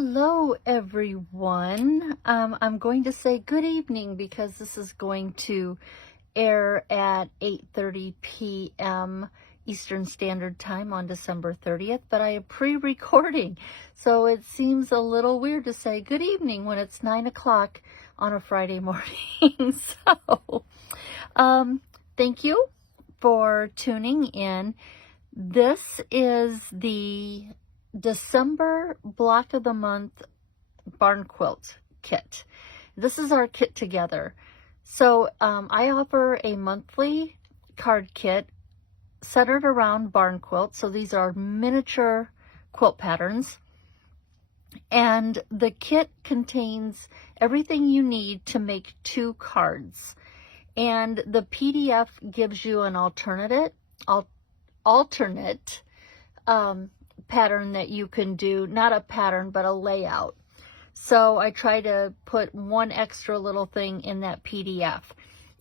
Hello everyone. I'm going to say good evening because this is going to air at 8:30 p.m. Eastern Standard Time on December 30th, but I am pre-recording, so it seems a little weird to say good evening when it's 9 o'clock on a Friday morning. So, thank you for tuning in. This is the December block of the month barn quilt kit. This is our kit together. So I offer a monthly card kit centered around barn quilt. So these are miniature quilt patterns. And the kit contains everything you need to make 2 cards. And the PDF gives you an alternate pattern that you can do, not a pattern, but a layout. So I try to put one extra little thing in that PDF.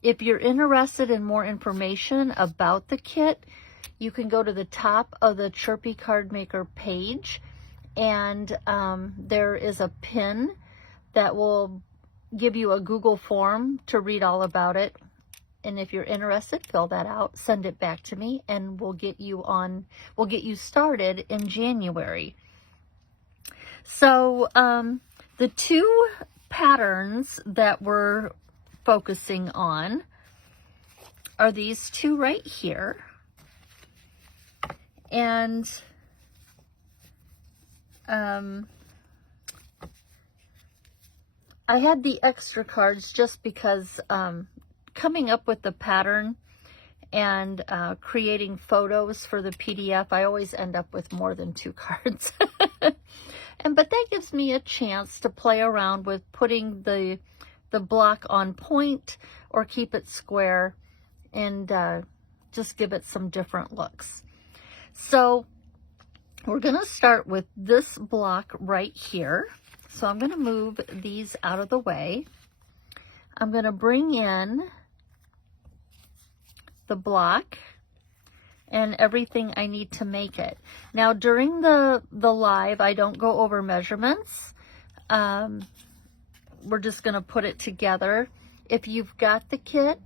If you're interested in more information about the kit, you can go to the top of the Chirpy Card Maker page, and there is a pin that will give you a Google form to read all about it. And if you're interested, fill that out, send it back to me, and we'll get you started in January. So the 2 patterns that we're focusing on are these 2 right here. And I had the extra cards just because coming up with the pattern and creating photos for the PDF, I always end up with more than 2 cards. But that gives me a chance to play around with putting the block on point or keep it square and just give it some different looks. So we're going to start with this block right here. So I'm going to move these out of the way. I'm going to bring in the block and everything I need to make it. Now during the live, I don't go over measurements. We're just going to put it together. If you've got the kit,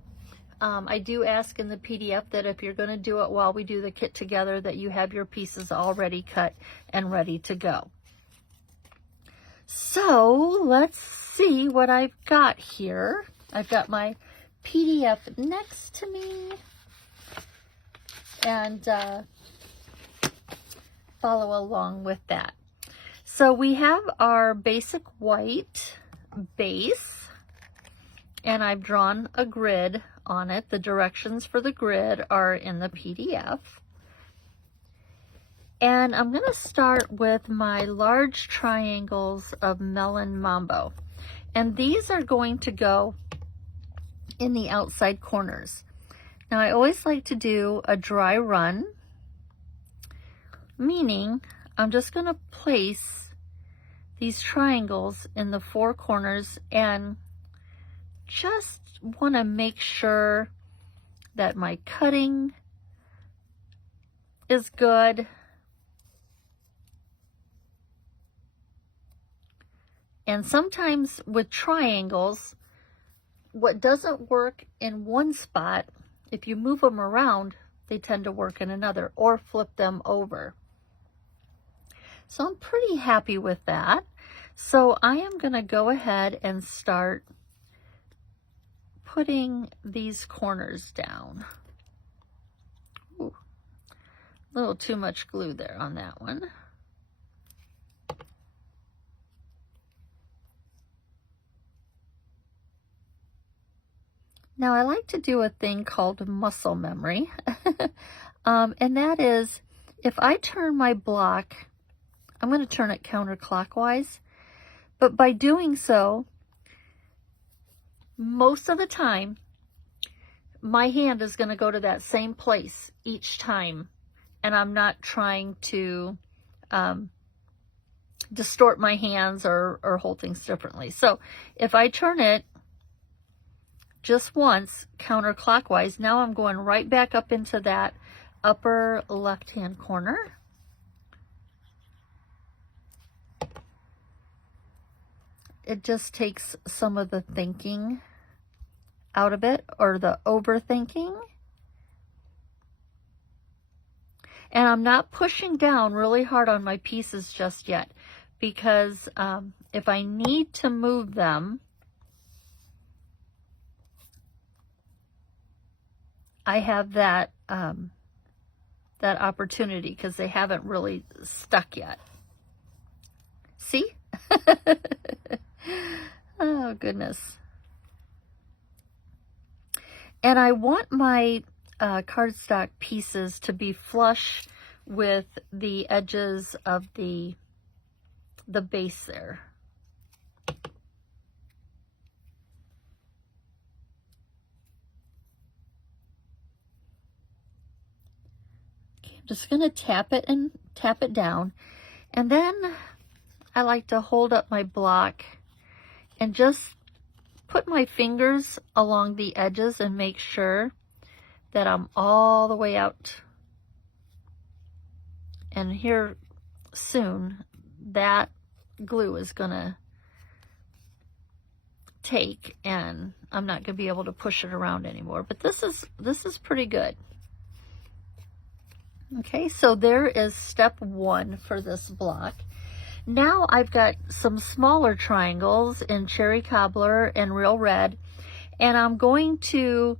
I do ask in the PDF that if you're going to do it while we do the kit together, that you have your pieces already cut and ready to go. So let's see what I've got here. I've got my PDF next to me, and follow along with that. So we have our basic white base, and I've drawn a grid on it. The directions for the grid are in the PDF. And I'm going to start with my large triangles of Melon Mambo. And these are going to go in the outside corners. Now I always like to do a dry run, meaning I'm just going to place these triangles in the 4 corners and just want to make sure that my cutting is good. And sometimes with triangles, what doesn't work in one spot, if you move them around, they tend to work in another, or flip them over. So I'm pretty happy with that. So I am going to go ahead and start putting these corners down. Ooh, a little too much glue there on that one. Now I like to do a thing called muscle memory, and that is if I turn my block, I'm going to turn it counterclockwise, but by doing so, most of the time, my hand is going to go to that same place each time, and I'm not trying to distort my hands or hold things differently. So if I turn it just once counterclockwise, now I'm going right back up into that upper left hand corner. it just takes some of the thinking out of it, or the overthinking. And I'm not pushing down really hard on my pieces just yet, because if I need to move them, I have that that opportunity, because they haven't really stuck yet. See? Oh, goodness. And I want my cardstock pieces to be flush with the edges of the base there. Okay, I'm just going to tap it down, and then I like to hold up my block and just put my fingers along the edges and make sure that I'm all the way out. And here soon, that glue is gonna take, and I'm not gonna be able to push it around anymore. But this is pretty good. Okay, so there is step 1 for this block. Now I've got some smaller triangles in Cherry Cobbler and Real Red, and I'm going to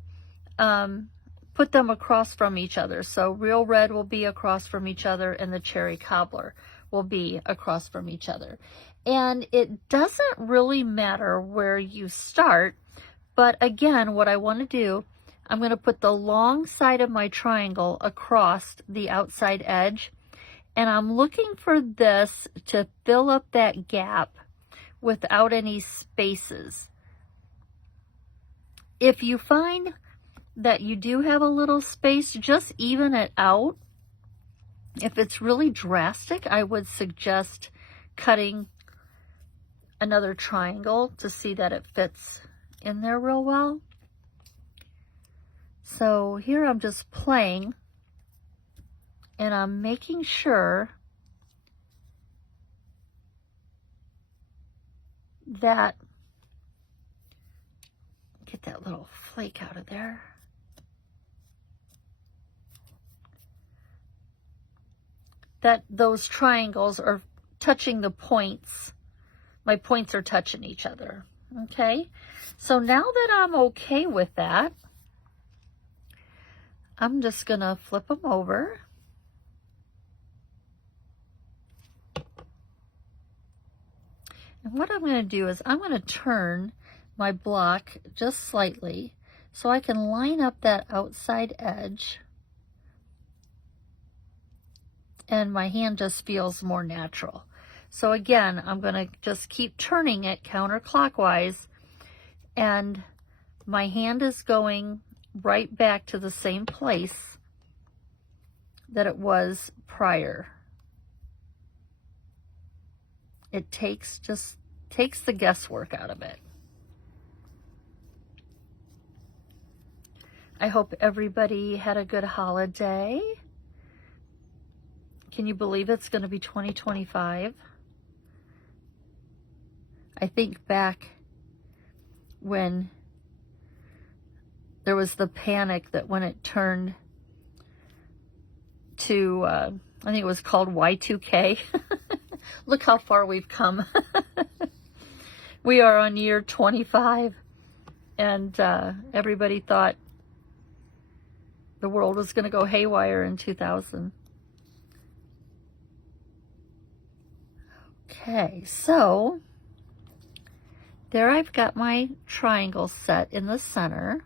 put them across from each other. So Real Red will be across from each other, and the Cherry Cobbler will be across from each other. And it doesn't really matter where you start, but again, what I want to do, I'm going to put the long side of my triangle across the outside edge, and I'm looking for this to fill up that gap without any spaces. If you find that you do have a little space, just even it out. If it's really drastic, I would suggest cutting another triangle to see that it fits in there real well. So here I'm just playing, and I'm making sure that, get that little flake out of there. That those triangles are touching the points. My points are touching each other. Okay, so now that I'm okay with that, I'm just gonna flip them over. And what I'm going to do is I'm going to turn my block just slightly so I can line up that outside edge, and my hand just feels more natural. So again, I'm going to just keep turning it counterclockwise, and my hand is going right back to the same place that it was prior. It just takes the guesswork out of it. I hope everybody had a good holiday. Can you believe it's going to be 2025? I think back when there was the panic that when it turned to, I think it was called Y2K. Look how far we've come. We are on year 25, and everybody thought the world was going to go haywire in 2000. Okay, so there I've got my triangle set in the center.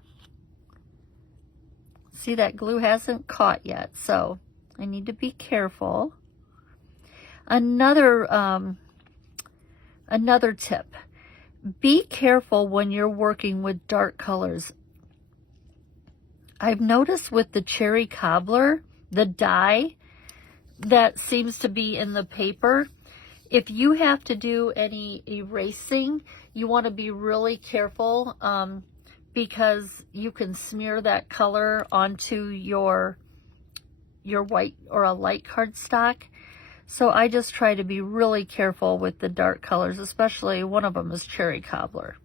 See, that glue hasn't caught yet, so I need to be careful. Another tip, be careful when you're working with dark colors. I've noticed with the Cherry Cobbler, the dye that seems to be in the paper, if you have to do any erasing, you want to be really careful because you can smear that color onto your white or a light cardstock. So I just try to be really careful with the dark colors, especially one of them is cherry cobbler.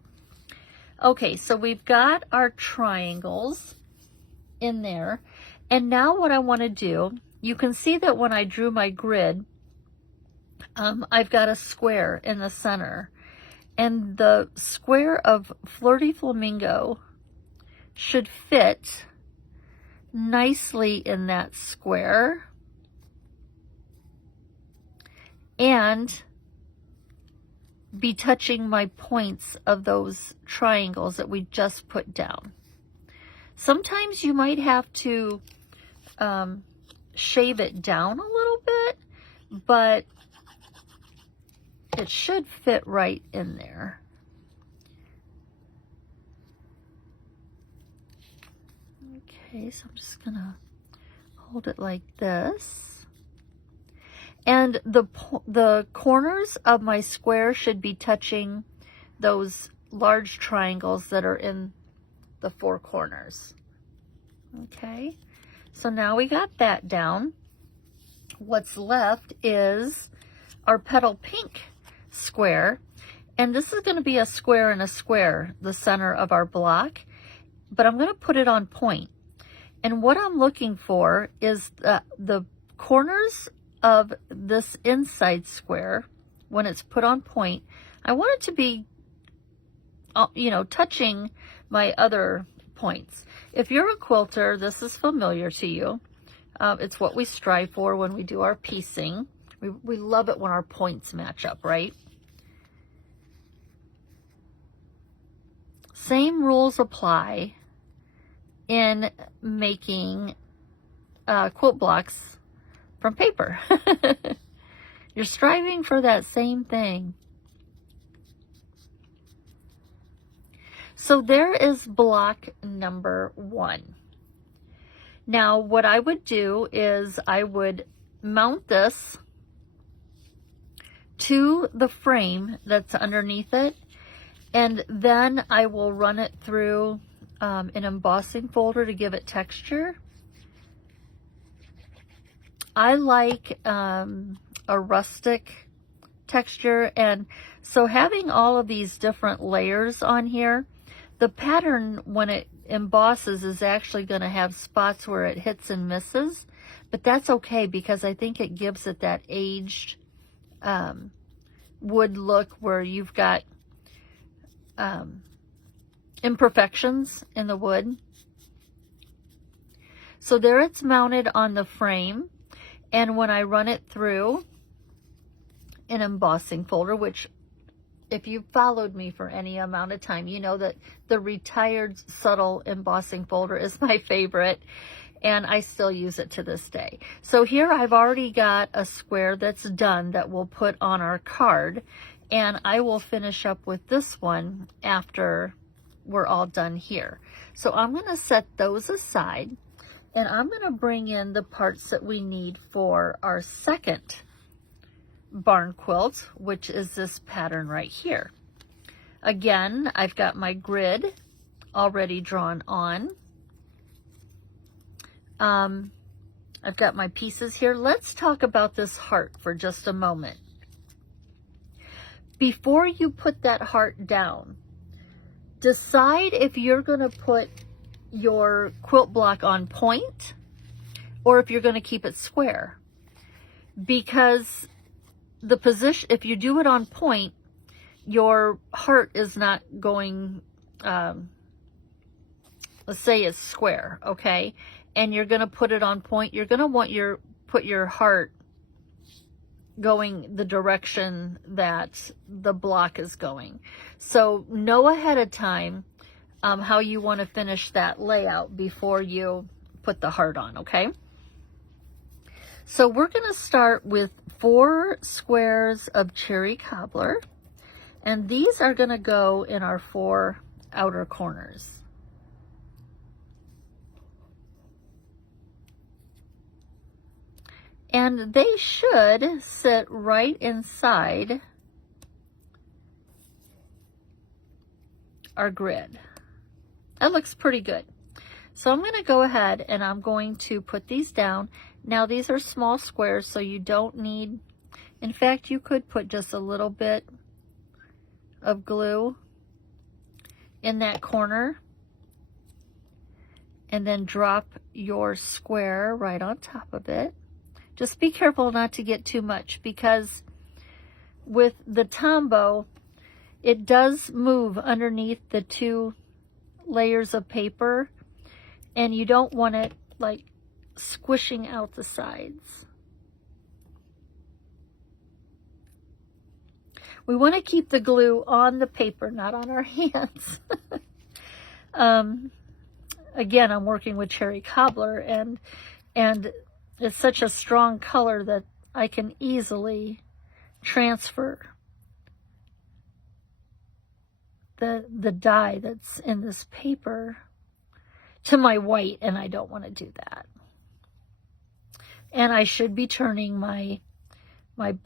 Okay, so we've got our triangles in there. And now what I want to do, you can see that when I drew my grid, I've got a square in the center. And the square of Flirty Flamingo should fit nicely in that square and be touching my points of those triangles that we just put down. Sometimes you might have to shave it down a little bit, but it should fit right in there. Okay, so I'm just gonna hold it like this. And the corners of my square should be touching those large triangles that are in the four corners. Okay, so now we got that down. What's left is our petal pink square, and this is going to be a square and a square, the center of our block, but I'm going to put it on point. And what I'm looking for is the corners of this inside square, when it's put on point, I want it to be, touching my other points. If you're a quilter, this is familiar to you. It's what we strive for when we do our piecing. We love it when our points match up, right? Same rules apply in making quilt blocks from paper. You're striving for that same thing. So there is block number 1. Now what I would do is I would mount this to the frame that's underneath it, and then I will run it through an embossing folder to give it texture. I like a rustic texture, and so having all of these different layers on here, the pattern when it embosses is actually going to have spots where it hits and misses, but that's okay because I think it gives it that aged wood look where you've got imperfections in the wood. So there it's mounted on the frame. And when I run it through an embossing folder, which if you've followed me for any amount of time, you know that the retired subtle embossing folder is my favorite, and I still use it to this day. So here I've already got a square that's done that we'll put on our card, and I will finish up with this one after we're all done here. So I'm going to set those aside. And I'm going to bring in the parts that we need for our second barn quilt, which is this pattern right here. Again, I've got my grid already drawn on. I've got my pieces here. Let's talk about this heart for just a moment. Before you put that heart down, decide if you're going to put your quilt block on point or if you're going to keep it square, because the position, if you do it on point, your heart is not going, let's say it's square, okay, and you're going to put it on point, you're going to want put your heart going the direction that the block is going. So know ahead of time how you want to finish that layout before you put the heart on, okay? So we're going to start with 4 squares of cherry cobbler, and these are going to go in our 4 outer corners. And they should sit right inside our grid. That looks pretty good. So I'm going to go ahead and I'm going to put these down. Now these are small squares, so you don't need In fact, you could put just a little bit of glue in that corner and then drop your square right on top of it. Just be careful not to get too much, because with the Tombow, it does move underneath the 2 layers of paper, and you don't want it like squishing out the sides. We want to keep the glue on the paper, not on our hands. Again, I'm working with cherry cobbler, and it's such a strong color that I can easily transfer the dye that's in this paper to my white, and I don't want to do that. And I should be turning my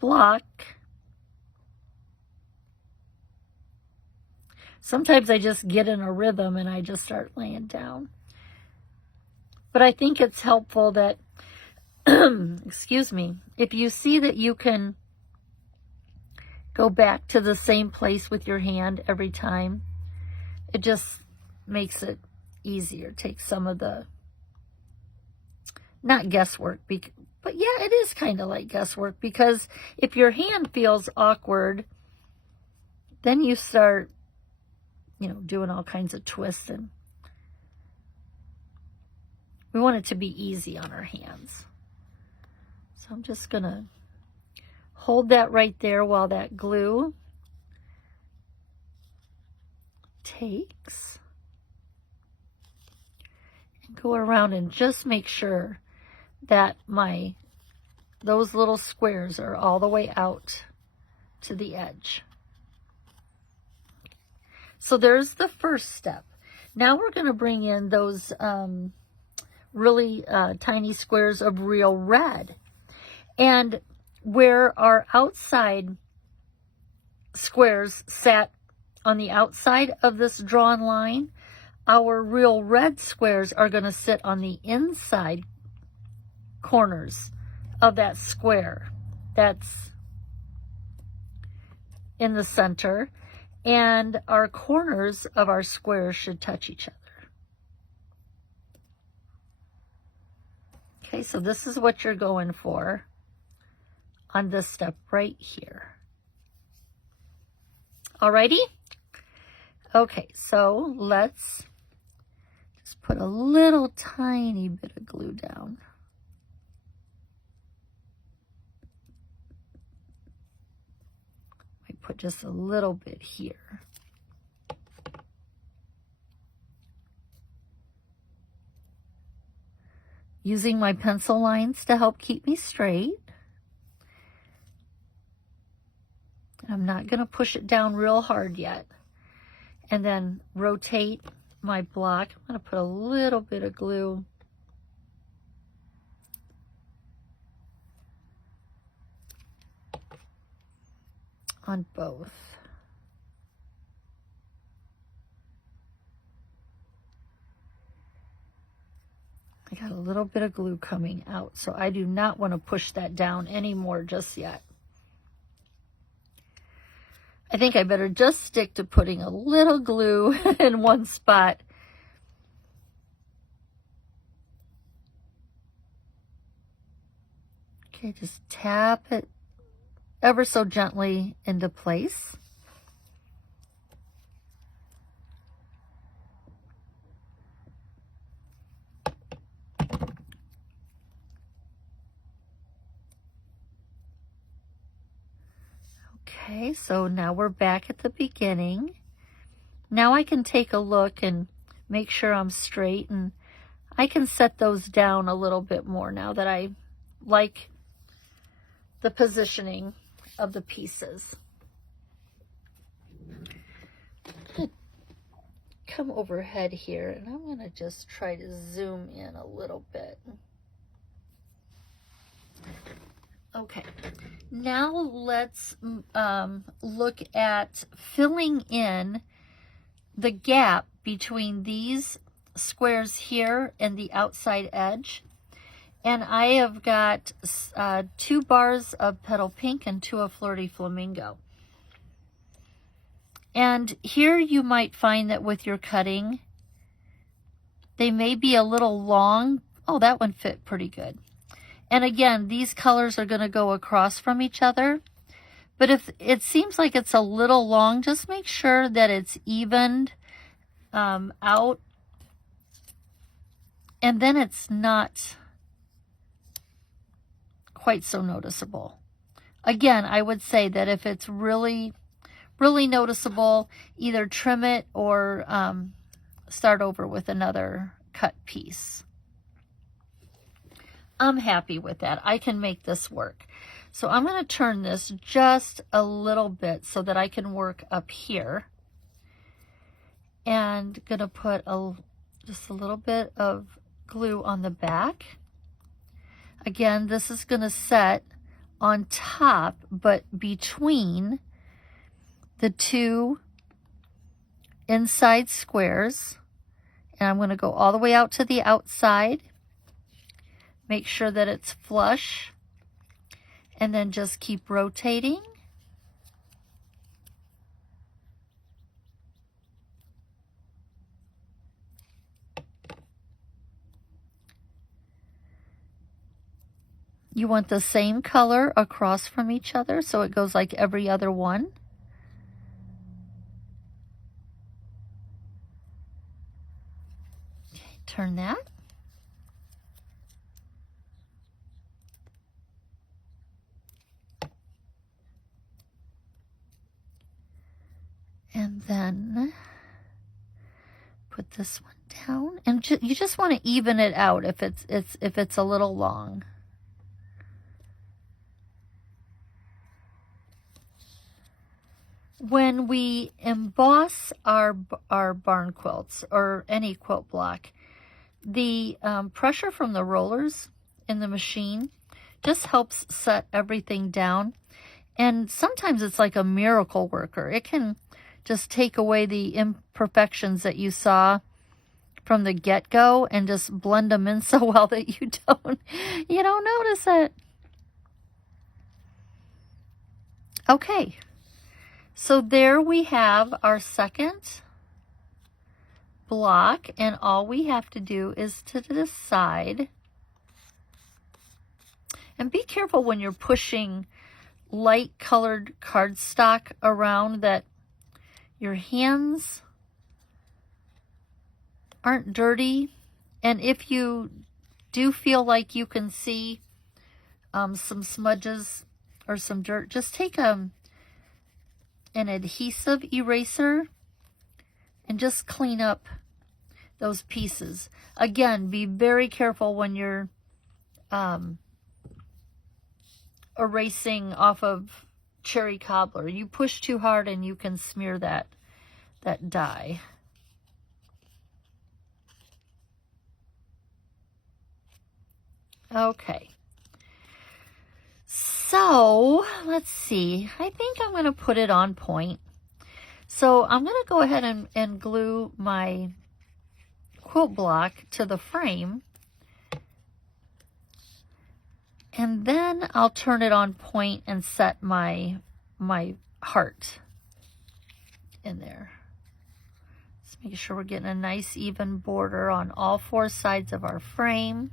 block. Sometimes I just get in a rhythm and I just start laying down. But I think it's helpful that, excuse me, if you see that you can go back to the same place with your hand every time, it just makes it easier. Takes some of the, not guesswork, but yeah, it is kind of like guesswork, because if your hand feels awkward, then you start, you know, doing all kinds of twists, and we want it to be easy on our hands. So I'm just gonna hold that right there while that glue takes, and go around and just make sure that those little squares are all the way out to the edge. So there's the first step. Now we're going to bring in those really tiny squares of real red. And where our outside squares sat on the outside of this drawn line, our real red squares are going to sit on the inside corners of that square that's in the center, and our corners of our squares should touch each other. Okay, so this is what you're going for on this step right here. Alrighty? Okay, so let's just put a little tiny bit of glue down. I put just a little bit here. Using my pencil lines to help keep me straight. I'm not going to push it down real hard yet. And then rotate my block. I'm going to put a little bit of glue on both. I got a little bit of glue coming out, so I do not want to push that down anymore just yet. I think I better just stick to putting a little glue in one spot. Okay, just tap it ever so gently into place. Okay, so now we're back at the beginning. Now I can take a look and make sure I'm straight, and I can set those down a little bit more now that I like the positioning of the pieces. Come overhead here, and I'm going to just try to zoom in a little bit. Okay, now let's look at filling in the gap between these squares here and the outside edge. And I have got 2 bars of Petal Pink and 2 of Flirty Flamingo. And here you might find that with your cutting, they may be a little long. Oh, that one fit pretty good. And again, these colors are going to go across from each other. But if it seems like it's a little long, just make sure that it's evened out. And then it's not quite so noticeable. Again, I would say that if it's really noticeable, either trim it or start over with another cut piece. I'm happy with that. I can make this work. So I'm going to turn this just a little bit so that I can work up here. And going to put just a little bit of glue on the back. Again, this is going to set on top, but between the 2 inside squares. And I'm going to go all the way out to the outside. Make sure that it's flush. And then just keep rotating. You want the same color across from each other, so it goes like every other one. Okay, turn that. And then put this one down, and you just want to even it out if it's a little long. When we emboss our barn quilts or any quilt block, the pressure from the rollers in the machine just helps set everything down. And sometimes it's like a miracle worker. It can just take away the imperfections that you saw from the get-go and just blend them in so well that you don't notice it. Okay. So there we have our second block, and all we have to do is to the side. And be careful when you're pushing light colored cardstock around that your hands aren't dirty. And if you do feel like you can see some smudges or some dirt, just take an adhesive eraser and just clean up those pieces. Again, be very careful when you're erasing off of cherry cobbler. You push too hard and you can smear that dye. Okay. So let's see. I think I'm going to put it on point. So I'm going to go ahead and glue my quilt block to the frame. And then I'll turn it on point and set my heart in there. Just make sure we're getting a nice even border on all 4 sides of our frame.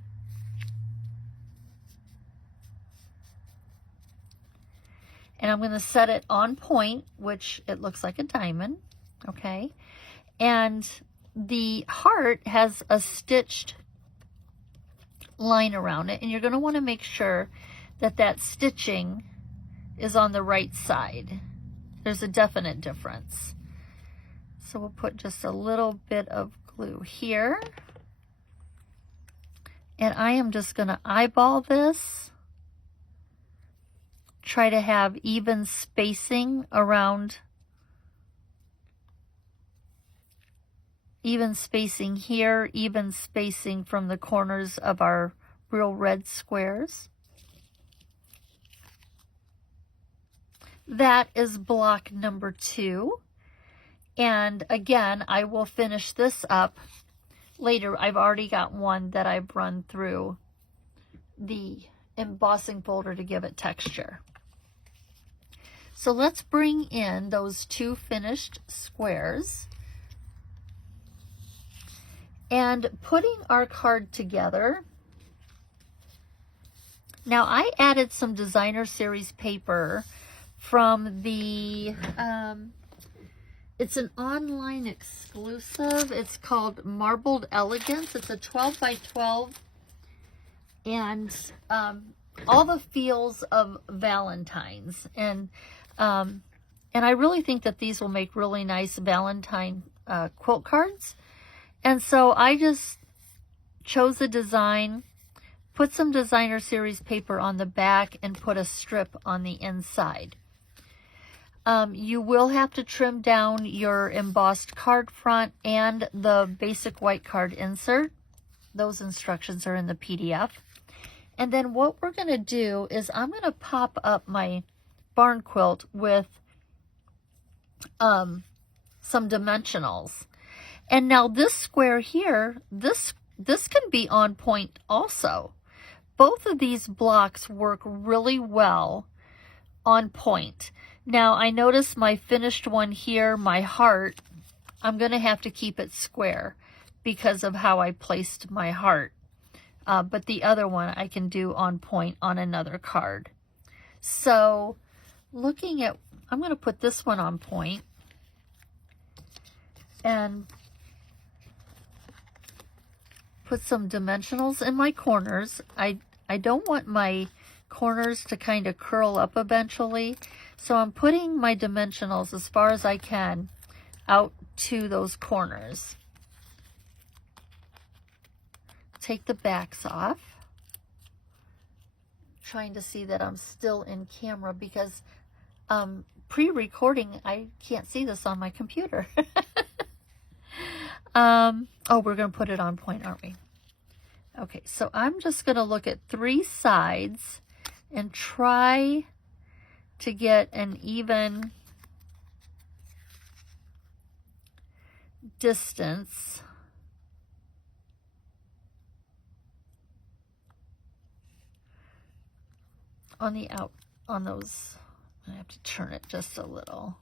And I'm going to set it on point, which it looks like a diamond, okay? And the heart has a stitched line around it, and you're going to want to make sure that that stitching is on the right side. There's a definite difference. So we'll put just a little bit of glue here. And I am just going to eyeball this. Try to have even spacing around, even spacing here, even spacing from the corners of our real red squares. That is block number 2. And again, I will finish this up later. I've already got one that I've run through the embossing folder to give it texture. So let's bring in those 2 finished squares. And putting our card together, now I added some designer series paper from the, it's an online exclusive. It's called Marbled Elegance. It's a 12 by 12 and all the feels of Valentine's. And I really think that these will make really nice Valentine quilt cards. And so I just chose a design, put some designer series paper on the back, and put a strip on the inside. You will have to trim down your embossed card front and the basic white card insert. Those instructions are in the PDF. And then what we're going to do is I'm going to pop up my barn quilt with some dimensionals. And now this square here, this can be on point also. Both of these blocks work really well on point. Now I notice my finished one here, my heart, I'm going to have to keep it square because of how I placed my heart. But the other one I can do on point on another card. So looking at, I'm going to put this one on point and put some dimensionals in my corners. I don't want my corners to kind of curl up eventually, so I'm putting my dimensionals as far as I can out to those corners. Take the backs off. Trying to see that I'm still in camera because pre-recording I can't see this on my computer. Oh, we're going to put it on point, aren't we? Okay, so I'm just going to look at 3 sides and try to get an even distance. On the on those. I have to turn it just a little.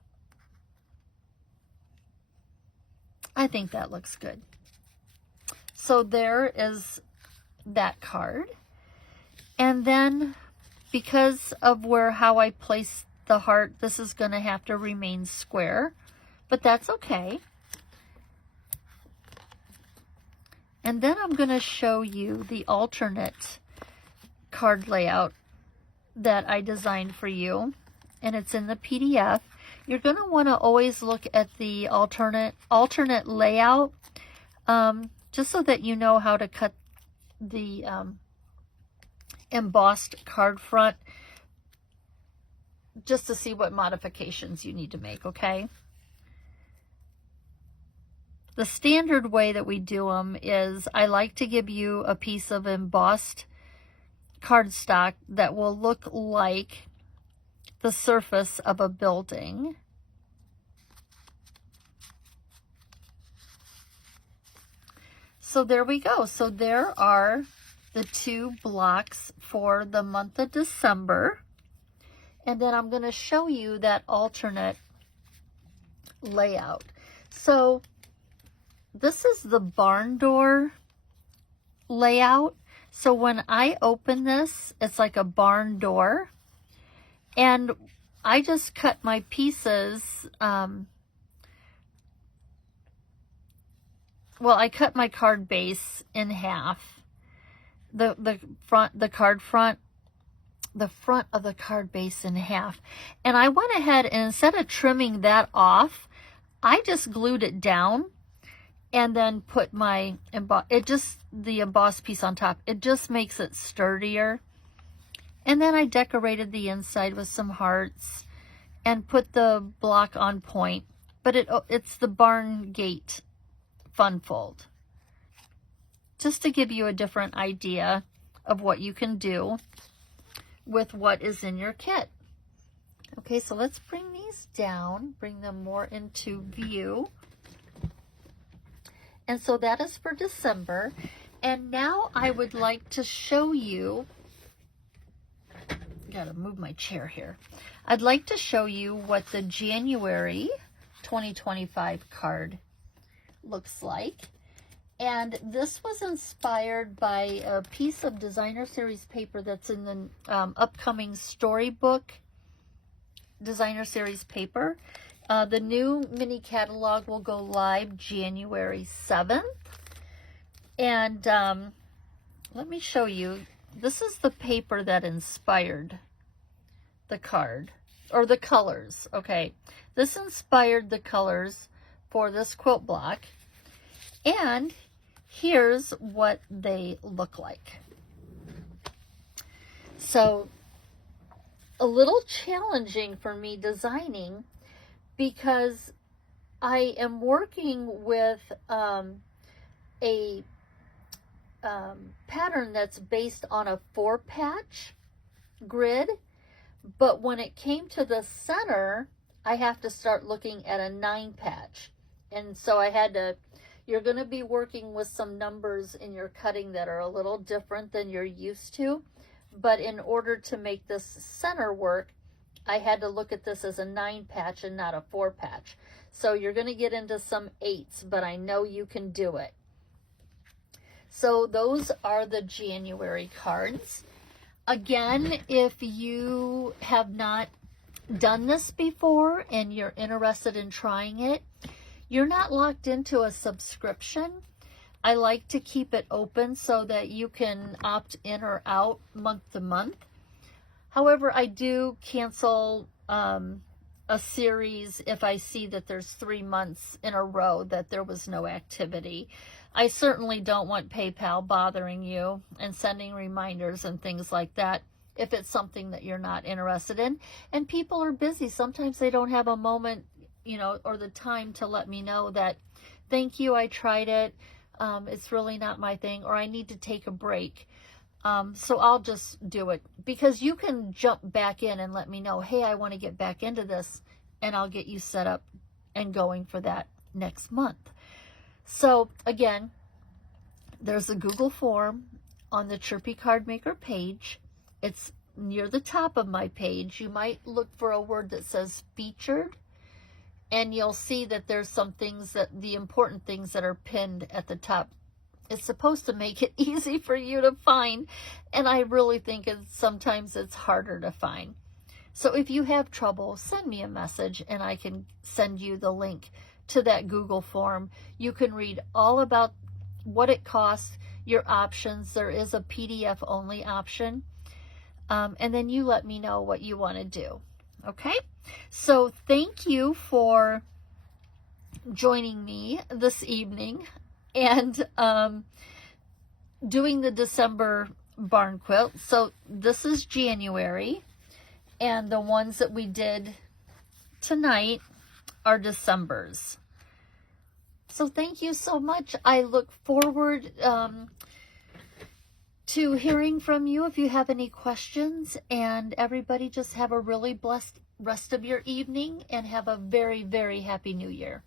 I think that looks good. So there is that card. And then because of how I place the heart, this is going to have to remain square, but that's okay. And then I'm going to show you the alternate card layout that I designed for you, and it's in the PDF. You're going to want to always look at the alternate layout, just so that you know how to cut the embossed card front, just to see what modifications you need to make, okay? The standard way that we do them is I like to give you a piece of embossed cardstock that will look like the surface of a building. So there we go. So there are the 2 blocks for the month of December. And then I'm going to show you that alternate layout. So this is the barn door layout. So when I open this, it's like a barn door. And I just cut my pieces, well, I cut my card base in half. The front of the card base in half. And I went ahead and instead of trimming that off, I just glued it down and then put my the embossed piece on top. It just makes it sturdier. And then I decorated the inside with some hearts and put the block on point. But it's the barn gate fun fold. Just to give you a different idea of what you can do with what is in your kit. Okay, so let's bring these down, bring them more into view. And so that is for December. And now I would like to show you Gotta move my chair here. I'd like to show you what the January 2025 card looks like. And this was inspired by a piece of designer series paper that's in the upcoming storybook designer series paper. The new mini catalog will go live January 7th. And let me show you. This is the paper that inspired the card, or the colors, okay? This inspired the colors for this quilt block. And here's what they look like. So, a little challenging for me designing because I am working with a pattern that's based on a 4-patch grid, but when it came to the center, I have to start looking at a 9-patch. And so I had to, you're going to be working with some numbers in your cutting that are a little different than you're used to, but in order to make this center work, I had to look at this as a 9-patch and not a 4-patch. So you're going to get into some 8s, but I know you can do it. So those are the January cards. Again, if you have not done this before and you're interested in trying it, you're not locked into a subscription. I like to keep it open so that you can opt in or out month to month. However, I do cancel a series if I see that there's 3 months in a row that there was no activity. I certainly don't want PayPal bothering you and sending reminders and things like that if it's something that you're not interested in. And people are busy. Sometimes they don't have a moment, you know, or the time to let me know that, thank you, I tried it. It's really not my thing, or I need to take a break. So I'll just do it, because you can jump back in and let me know, hey, I want to get back into this, and I'll get you set up and going for that next month. So again, there's a Google form on the Chirpy Card Maker page. It's near the top of my page. You might look for a word that says featured, and you'll see that there's some things, that the important things that are pinned at the top. It's supposed to make it easy for you to find, and I really think sometimes it's harder to find. So if you have trouble, send me a message and I can send you the link to that Google form. You can read all about what it costs, your options. There is a PDF only option. And then you let me know what you want to do. Okay? So thank you for joining me this evening and doing the December barn quilt. So this is January, and the ones that we did tonight are December's. So thank you so much. I look forward to hearing from you if you have any questions, and everybody just have a really blessed rest of your evening and have a very, very happy New Year.